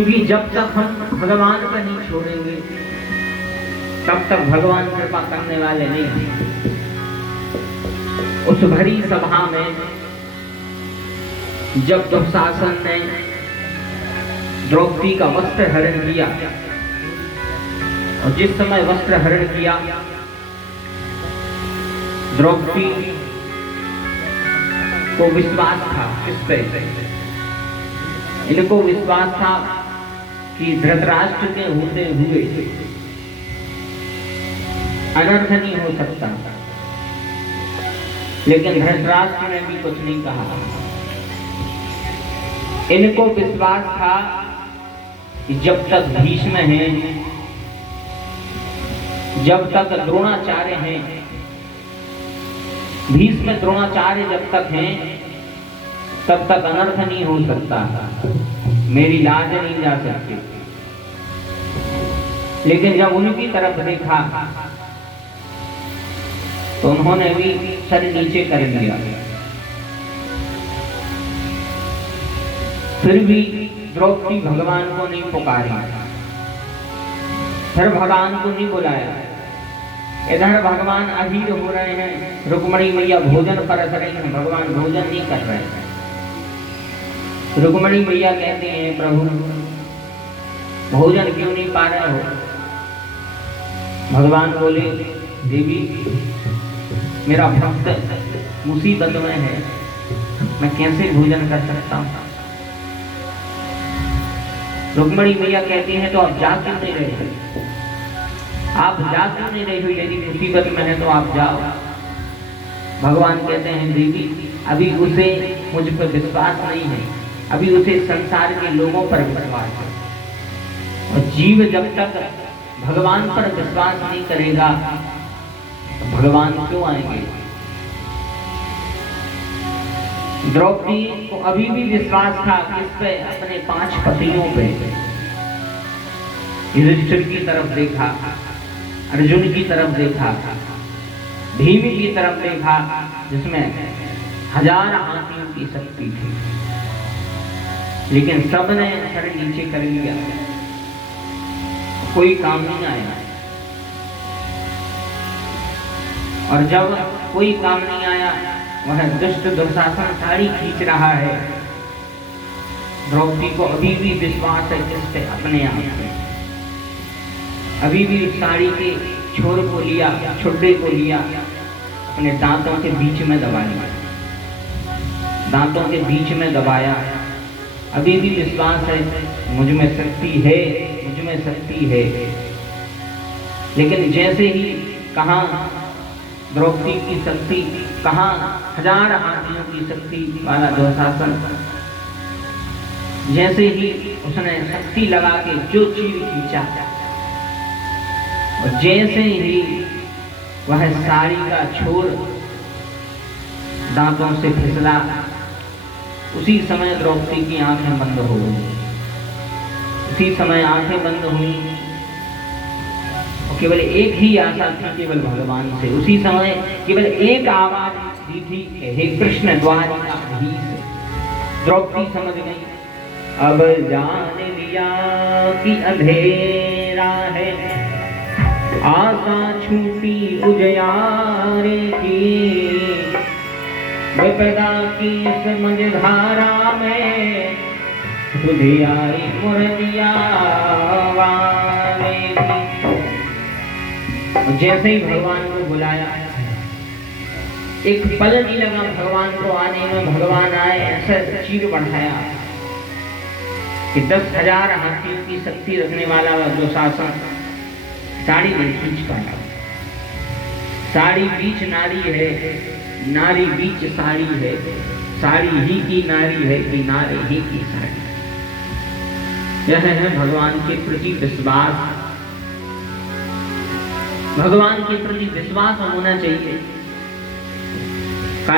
क्योंकि जब तक हम भगवान का नहीं छोड़ेंगे तब तक भगवान कृपा करने वाले नहीं हैं। उस भरी सभा में जब दुशासन ने द्रौपदी का वस्त्र हरण किया और जिस समय वस्त्र हरण किया द्रौपदी को विश्वास था, किस पे इनको विश्वास था कि धृतराष्ट्र के होते हुए अनर्थ नहीं हो सकता, लेकिन धृतराष्ट्र ने भी कुछ नहीं कहा। इनको विश्वास था कि जब तक भीष्म हैं, जब तक द्रोणाचार्य हैं, भीष्म द्रोणाचार्य जब तक हैं तब तक अनर्थ नहीं हो सकता, मेरी लाज नहीं जा सकती। लेकिन जब उनकी तरफ देखा तो उन्होंने भी सर नीचे कर लिया। फिर भी द्रौपदी भगवान को नहीं पुकारी, फिर भगवान को नहीं बुलाया। इधर भगवान अधीर हो रहे हैं, रुक्मणी मैया भोजन परस रही हैं, भगवान भोजन नहीं कर रहे हैं। रुक्मणी मैया कहते हैं प्रभु भोजन क्यों नहीं पा रहे हो? भगवान बोले देवी मेरा भक्त मुसीबत में है, मैं कैसे भोजन कर सकता हूँ? रुक्मणी मैया कहती हैं तो आप जा क्यों नहीं रहे हो? आप जा क्यों नहीं रही हो? यदि मुसीबत में है तो आप जाओ। भगवान कहते हैं देवी अभी उसे मुझ पर विश्वास नहीं है, अभी उसे संसार के लोगों पर विश्वास है। और जीव जब तक भगवान पर विश्वास नहीं करेगा तो भगवान क्यों आएंगे? द्रौपदी को अभी भी विश्वास था किस पे? अपने 5 पतियों पे। युधिष्ठिर की तरफ देखा, अर्जुन की तरफ देखा, भीम की तरफ देखा जिसमें 1000 हाथियों की शक्ति थी, लेकिन सबने सर नीचे कर लिया, कोई काम नहीं आया। और जब कोई काम नहीं आया, वह दुष्ट दुशासन साड़ी खींच रहा है। द्रौपदी को अभी भी विश्वास है किस पे? अपने आप पे। अभी भी साड़ी के छोर को लिया, छुड्डे को लिया, अपने दांतों के बीच में दबा लिया, दांतों के बीच में दबाया। अभी भी विश्वास है मुझ में शक्ति है, मुझ में शक्ति है। लेकिन जैसे ही कहा द्रौपदी की शक्ति, कहाँ 1000 हाथियों की शक्ति वाला दुशासन, जैसे ही उसने शक्ति लगा के जो चीर खींचा और जैसे ही वह साड़ी का छोर दांतों से फिसला, उसी समय द्रौपदी की आंखें बंद हो गई। उसी समय आंखें बंद हुई, केवल एक ही आशा थी, केवल भगवान से। उसी समय केवल एक आवाज दी थी, हे कृष्ण द्वारिकाधीश। द्रौपदी समझ गई, अब जान लिया कि अंधेरा है, आशा छूटी उजियारे की, विपदा की समझ धारा में तुझे आई मुरलिया वाले की। जैसे ही भगवान को बुलाया, एक पल नहीं लगा भगवान को आने में। भगवान आए, ऐसा चीर बढ़ाया कि 10,000 हाथियों की शक्ति रखने वाला दुशासन साड़ी नहीं खींच पाया। साड़ी बीच नारी है, नारी बीच साड़ी है, साड़ी ही की नारी है कि नारी ही की साड़ी। यह है भगवान के प्रति विश्वास। भगवान के प्रति विश्वास होना चाहिए।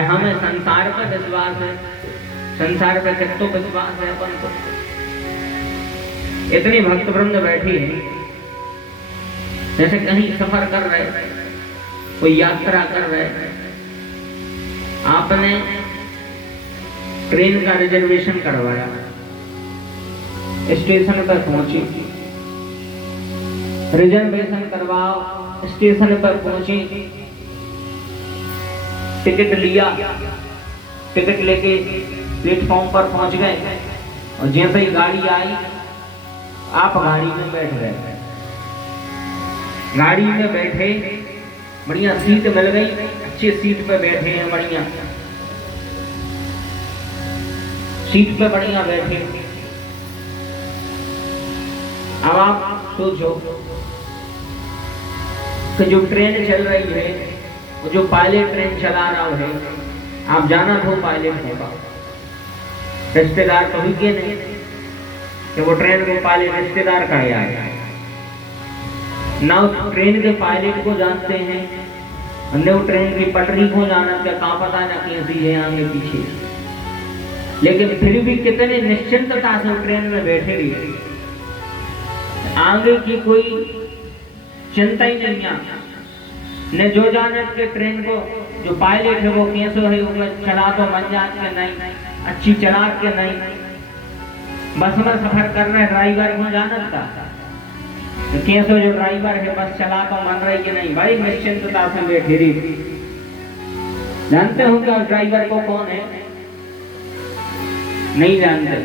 हमें संसार पर विश्वास है, संसार पर कितो विश्वास है अपन को? इतने भक्त वृंद बैठे हैं, जैसे कहीं सफर कर रहे, कोई यात्रा कर रहे, आपने ट्रेन का रिजर्वेशन करवाया, स्टेशन पर पहुंचे, रिजर्वेशन करवाओ, स्टेशन पर पहुंचे, टिकट लिया, टिकट लेके प्लेटफॉर्म पर पहुंच गए और जैसे ही गाड़ी आई आप गाड़ी में बैठ गए। गाड़ी में बैठे, बढ़िया सीट मिल गई, अच्छी सीट पे बैठे हैं, बढ़िया सीट पे बढ़िया बैठे। अब आप सोचो कि जो ट्रेन चल रही है, वो जो पायलट ट्रेन चला रहा है, आप जाना तो पायलट होगा, रिश्तेदार कभी के नहीं कि वो ट्रेन को पायलट रिश्तेदार का ही आएगा ना। उस ट्रेन के पायलट को जानते हैं, न वो ट्रेन की पटरी को जाना, क्या कहाँ पता ना कैसी है आगे पीछे, लेकिन फिर भी कितने निश्चिंतता से ट्रेन में बैठे रही, आगे की कोई चिंता ही नहीं आता। ने जो जाने के ट्रेन को जो पायलट है वो कैसे है, वो चला तो बन जात के नहीं, अच्छी चला के नहीं, बस में सफर कर रहे ड्राइवर को जानत का तो कैसे जो ड्राइवर है बस चला तो मन रही कि नहीं, भाई निश्चिंतता से बैठी रही। जानते हो क्या ड्राइवर को कौन है? नहीं जानते,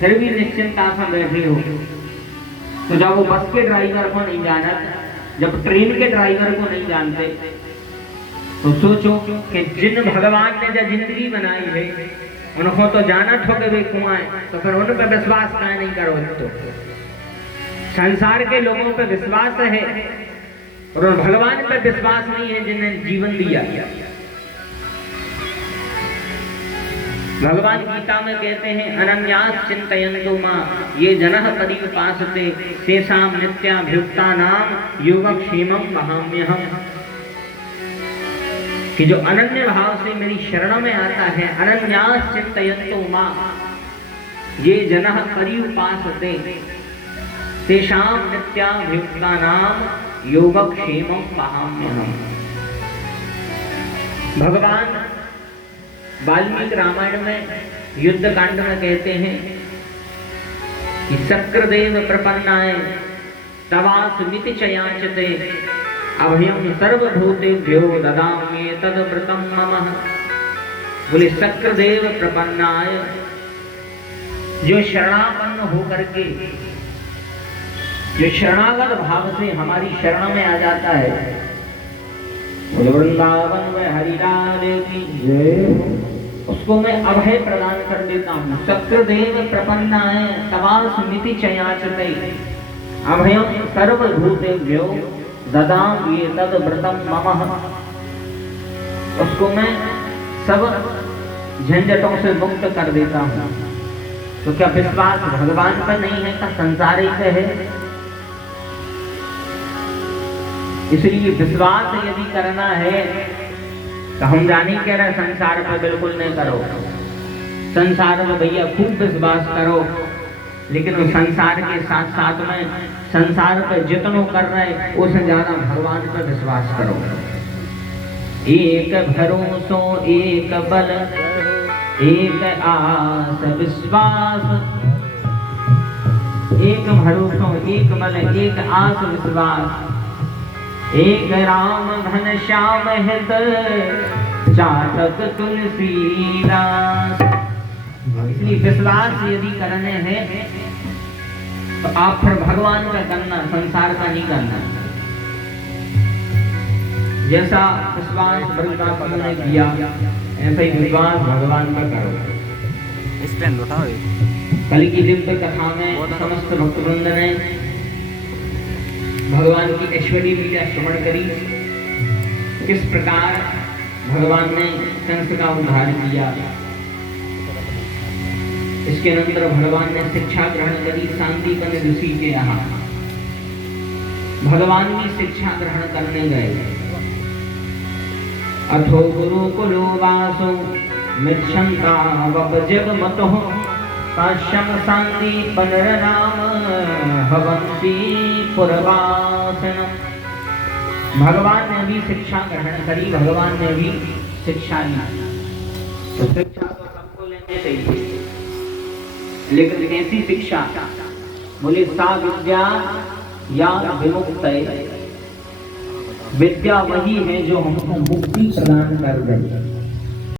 फिर भी निश्चिंतता से बैठे हो। तो जब वो बस के ड्राइवर को नहीं जानते, जब ट्रेन के ड्राइवर को नहीं जानते, तो सोचो कि जिन भगवान ने जो जिंदगी बनाई है उनको तो जाना ठोके वे कुआं है, तो फिर उन पर विश्वास क्या नहीं करो। तो संसार के लोगों पर विश्वास है और भगवान पर विश्वास नहीं है जिन्हें जीवन दिया। भगवान गीता में कहते हैं अनन्यास चिंतयन्तु मां ये जनः पदीपासते तेषां नित्याभियुक्तानां योगक्षेमं वहाम्यहम्, कि जो अनन्य भाव से मेरी शरण में आता है, अनन्यास चिंतयन्तु मां ये जनः पर्युपासते तेषां नित्याभियुक्तानां योगक्षेमं वहाम्यहम्। भगवान वाल्मीकि रामायण में युद्ध कांड में कहते हैं कि शक्रदेव प्रपन्नाय तवास्मिति च याचते अभयं सर्वभूतेभ्यो ददाम्येतद्व्रतं मम। बोले शक्रदेव प्रपन्नाय, जो शरणापन्न होकर के, जो शरणागत भाव से हमारी शरण में आ जाता है, वृंदावन में हरिलाल की जय, उसको मैं अभय प्रदान कर देता हूँ। शक्रदेव प्रपन्नाय तवास्मिति च याचते अभयं सर्वभूतेभ्यो ददाम्येतद्व्रतं मम। उसको मैं सब झंझटों से मुक्त कर देता हूँ। तो क्या विश्वास भगवान पर नहीं है, का संसार ही पे है? इसलिए विश्वास यदि करना है तो हम जानी कह रहे संसार पर बिल्कुल नहीं करो। संसार में भैया खूब विश्वास करो, लेकिन उस संसार के साथ साथ में संसार पर जितना कर रहे उससे ज्यादा भगवान पर विश्वास करो। एक भरोसो एक बल एक आस विश्वास, एक भरोसो एक बल एक आस विश्वास, एक राम घन श्याम हित चातक तुलसीदास। इसलिए विश्वास यदि करने हैं तो आप फिर भगवान का करना, संसार का नहीं करना। जैसा विश्वास ब्रह्मा ने किया ऐसा ही विश्वास भगवान पर करो। कल की दिव्य कथा में समस्त भक्तवृंद ने भगवान की ऐश्वर्य लीला श्रवण करी, किस प्रकार भगवान ने कंस का उद्धार किया। इसके अनंतर भगवान ने शिक्षा ग्रहण करी शांतिपन ऋषि के यहाँ। भगवान की शिक्षा ग्रहण करने गए। अथो गुरुकुलो वासो मिच्छन्ता वपजगमतो काश्यम शांतिपन राम भवन्ति पुरवासनम। भगवान ने भी शिक्षा ग्रहण करी, भगवान ने भी शिक्षा ली। तो शिक्षा तो सबको लेनी चाहिए, लेकिन कैसी शिक्षा? बोले सा विद्या या विमुक्त, विद्या वही है जो हमको मुक्ति प्रदान कर दे।